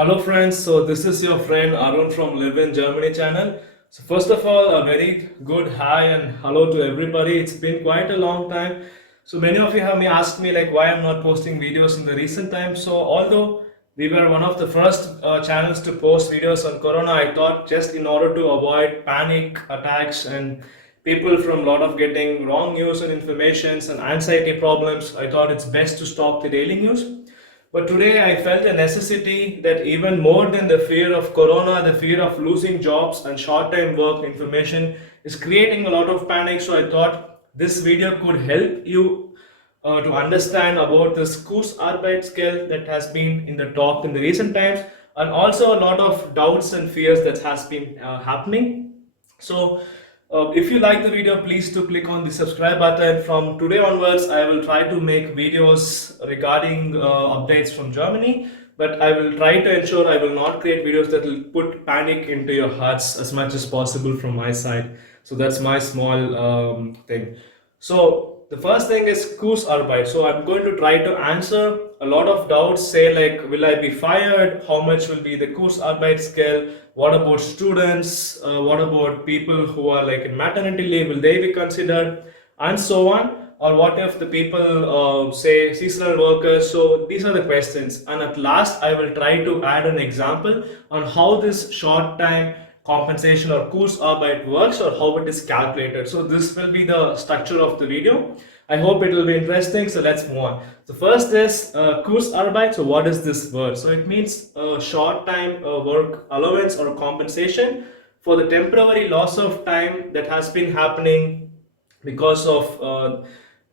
Hello friends, so this is your friend Arun from Live in Germany channel. So first of all, a very good hi and hello to everybody. It's been quite a long time. So many of you have asked me like why I'm not posting videos in the recent times. So although we were one of the first channels to post videos on Corona, I thought just in order to avoid panic attacks and people from a lot of getting wrong news and informations and anxiety problems, I thought it's best to stop the daily news. But today I felt a necessity that even more than the fear of corona, the fear of losing jobs and short-time work information is creating a lot of panic. So I thought this video could help you to understand about this Kurzarbeit Geld that has been in the talk in the recent times, and also a lot of doubts and fears that has been happening. So if you like the video, please to click on the subscribe button. From today onwards, I will try to make videos regarding updates from Germany, but I will try to ensure I will not create videos that will put panic into your hearts as much as possible from my side. So that's my small thing. So the first thing is Kurzarbeit. So I'm going to try to answer a lot of doubts. Say like, will I be fired? How much will be the Kurzarbeit scale? What about students? What about people who are like in maternity leave? Will they be considered? And so on. Or what if the people say seasonal workers? So these are the questions. And at last, I will try to add an example on how this short time compensation or Kurzarbeit works or how it is calculated. So this will be the structure of the video. I hope it will be interesting. So let's move on. So first is Kurzarbeit. So what is this word? So it means short time work allowance or compensation for the temporary loss of time that has been happening because of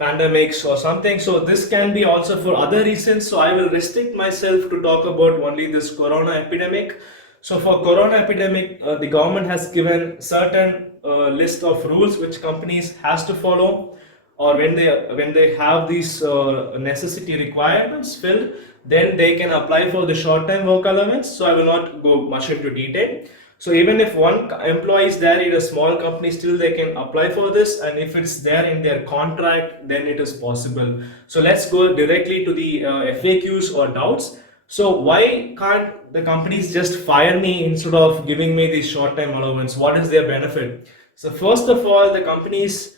pandemics or something. So this can be also for other reasons. So I will restrict myself to talk about only this corona epidemic. So for corona epidemic, the government has given certain list of rules which companies has to follow, or when they have these necessity requirements filled, then they can apply for the short-time work allowance. So I will not go much into detail. So even if one employee is there in a small company, still they can apply for this, and if it's there in their contract, then it is possible. So let's go directly to the FAQs or doubts. So why can't the companies just fire me instead of giving me this short-time allowance? What is their benefit? So first of all, the companies,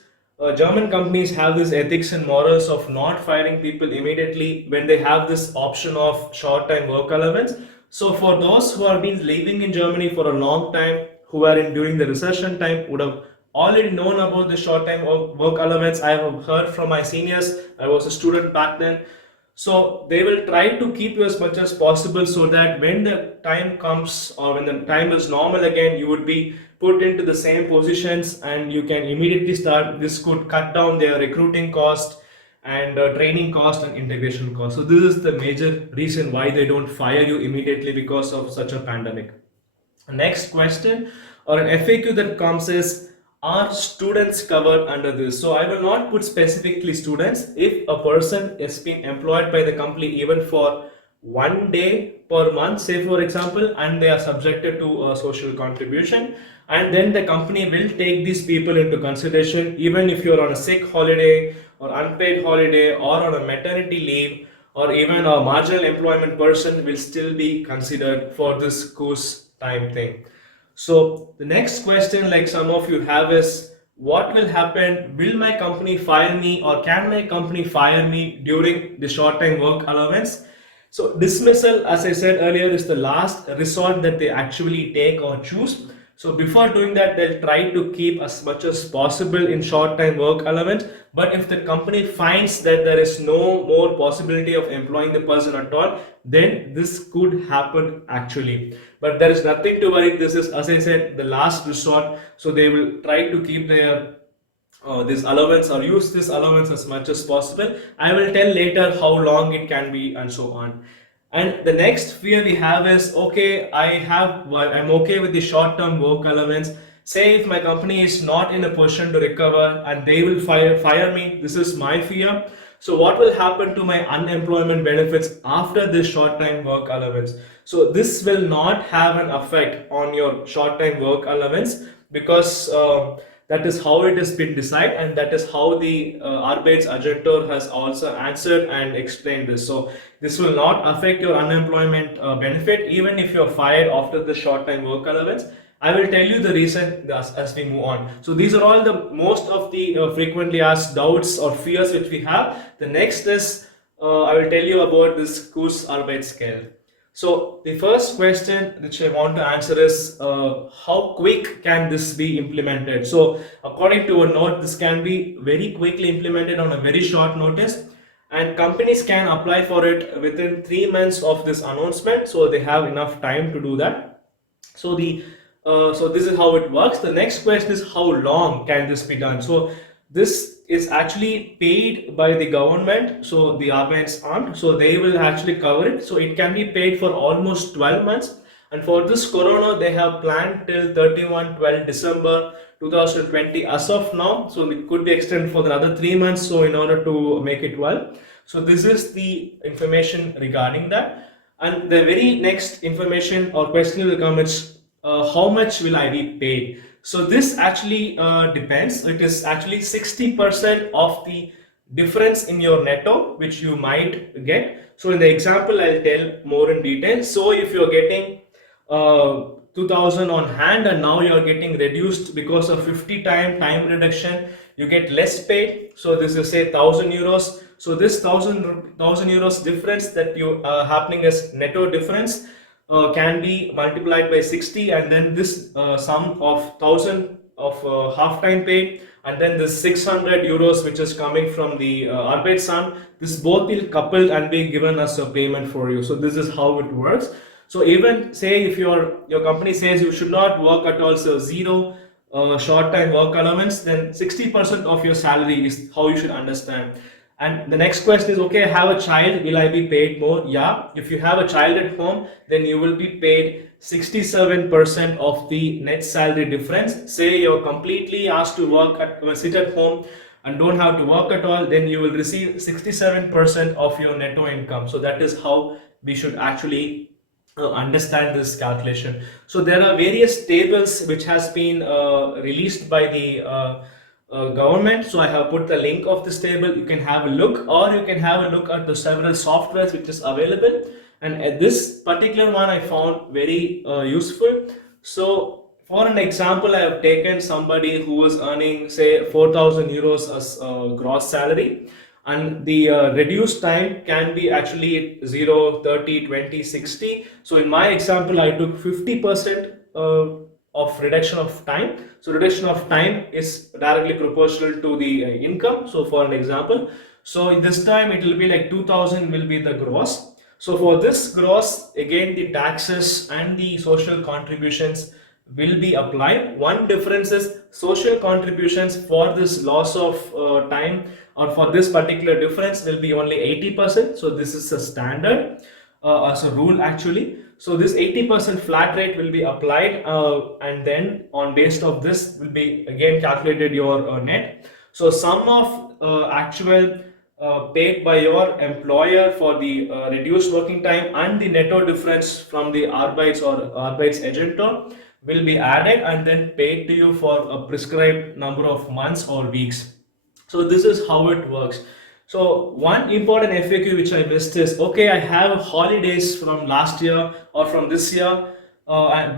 German companies have this ethics and morals of not firing people immediately when they have this option of short-time work allowance. So for those who have been living in Germany for a long time, who are in during the recession time, would have already known about the short-time work allowance. I have heard from my seniors. I was a student back then. So they will try to keep you as much as possible so that when the time comes or when the time is normal again, you would be put into the same positions and you can immediately start. This could cut down their recruiting cost and training cost and integration cost. So this is the major reason why they don't fire you immediately because of such a pandemic. Next question or an FAQ that comes is, are students covered under this? So I will not put specifically students. If a person is being employed by the company even for 1 day per month, say for example, and they are subjected to a social contribution, and then the company will take these people into consideration even if you're on a sick holiday or unpaid holiday or on a maternity leave, or even a marginal employment person will still be considered for this course time thing. So the next question like some of you have is, what will happen? Will my company fire me, or can my company fire me during the short time work allowance? So dismissal, as I said earlier, is the last resort that they actually take or choose. So before doing that, they'll try to keep as much as possible in short time work allowance. But if the company finds that there is no more possibility of employing the person at all, then this could happen actually. But there is nothing to worry. This is, as I said, the last resort. So they will try to keep their this allowance or use this allowance as much as possible. I will tell later how long it can be and so on. And the next fear we have is, okay, I'm okay with the short-term work allowance. Say if my company is not in a position to recover and they will fire me, this is my fear. So what will happen to my unemployment benefits after this short-time work allowance? So this will not have an effect on your short-time work allowance because That is how it has been decided, and that is how the Arbeitsagentur has also answered and explained this. So this will not affect your unemployment benefit even if you're fired after the short-time work allowance. I will tell you the reason as we move on. So these are all the most of the frequently asked doubts or fears which we have. The next is I will tell you about this Kurzarbeit Geld. So the first question which I want to answer is how quick can this be implemented? So according to a note, this can be very quickly implemented on a very short notice, and companies can apply for it within 3 months of this announcement. So they have enough time to do that. So this is how it works. The next question is how long can this be done? So this is actually paid by the government, so the Arbeitsamt, so they will actually cover it. So it can be paid for almost 12 months. And for this corona, they have planned till 31/12 December 2020 as of now. So it could be extended for another 3 months. So in order to make it well. So this is the information regarding that. And the very next information or question will come is how much will I be paid? So this actually depends. It is actually 60% of the difference in your netto which you might get. So in the example, I'll tell more in detail. So if you're getting 2000 on hand and now you're getting reduced because of 50 time reduction, you get less paid. So this is say 1000 euros. So this 1000 euros difference that you happening as netto difference can be multiplied by 60, and then this sum of 1000 of half time paid, and then this 600 euros which is coming from the Arbeitsamt, this both will coupled and be given as a payment for you. So this is how it works. So even say if your company says you should not work at all, so zero short time work allowance, then 60% of your salary is how you should understand. And the next question is, okay, I have a child, will I be paid more? Yeah, if you have a child at home, then you will be paid 67% of the net salary difference. Say you're completely asked to sit at home and don't have to work at all, then you will receive 67% of your netto income. So that is how we should actually understand this calculation. So there are various tables which has been released by the government. So I have put the link of this table. You can have a look, or you can have a look at the several softwares which is available. And at this particular one I found very useful. So for an example, I have taken somebody who was earning say 4000 euros as gross salary, and the reduced time can be actually 0, 30, 20, 60. So in my example, I took 50% of reduction of time. So reduction of time is directly proportional to the income. So for an example, so this time it will be like 2000 will be the gross. So for this gross, again the taxes and the social contributions will be applied. One difference is social contributions for this loss of time or for this particular difference will be only 80%. So this is a standard as a rule actually. So this 80% flat rate will be applied and then on based of this will be again calculated your net. So sum of actual paid by your employer for the reduced working time and the netto difference from the Arbeitsagentur will be added and then paid to you for a prescribed number of months or weeks. So this is how it works. So one important FAQ which I missed is, okay, I have holidays from last year or from this year.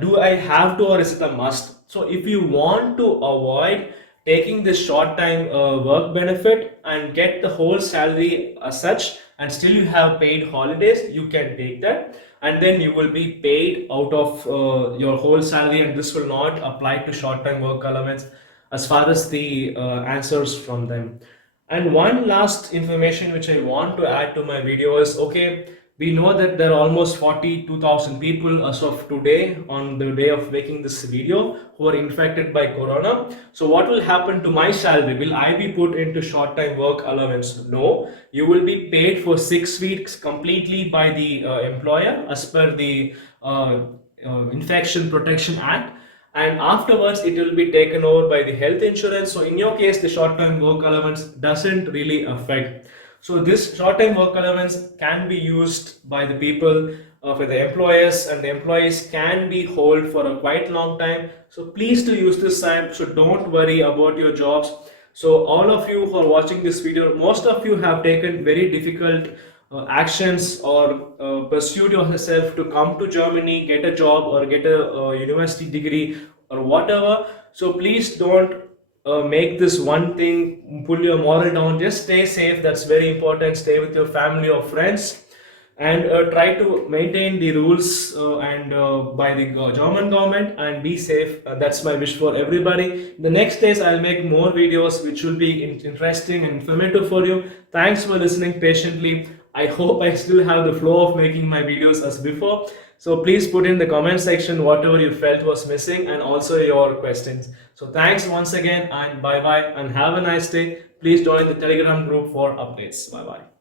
Do I have to, or is it a must? So if you want to avoid taking this short time work benefit and get the whole salary as such, and still you have paid holidays, you can take that, and then you will be paid out of your whole salary, and this will not apply to short time work allowance as far as the answers from them. And one last information which I want to add to my video is, okay, we know that there are almost 42,000 people as of today on the day of making this video who are infected by corona. So what will happen to my salary? Will I be put into short time work allowance? No, you will be paid for 6 weeks completely by the employer as per the Infection Protection Act. And afterwards it will be taken over by the health insurance. So in your case, the short-term work allowance doesn't really affect. So this short-term work allowance can be used by the people for the employers, and the employees can be hold for a quite long time. So please to use this time. So don't worry about your jobs. So all of you who are watching this video, most of you have taken very difficult actions or pursued yourself to come to Germany, get a job or get a university degree or whatever. So please don't make this one thing pull your moral down. Just stay safe. That's very important. Stay with your family or friends, and try to maintain the rules and by the German government, and be safe. That's my wish for everybody. The next days I'll make more videos which will be interesting and informative for you. Thanks for listening patiently. I hope I still have the flow of making my videos as before. So please put in the comment section whatever you felt was missing, and also your questions. So thanks once again, and bye bye, and have a nice day. Please join the Telegram group for updates. Bye bye.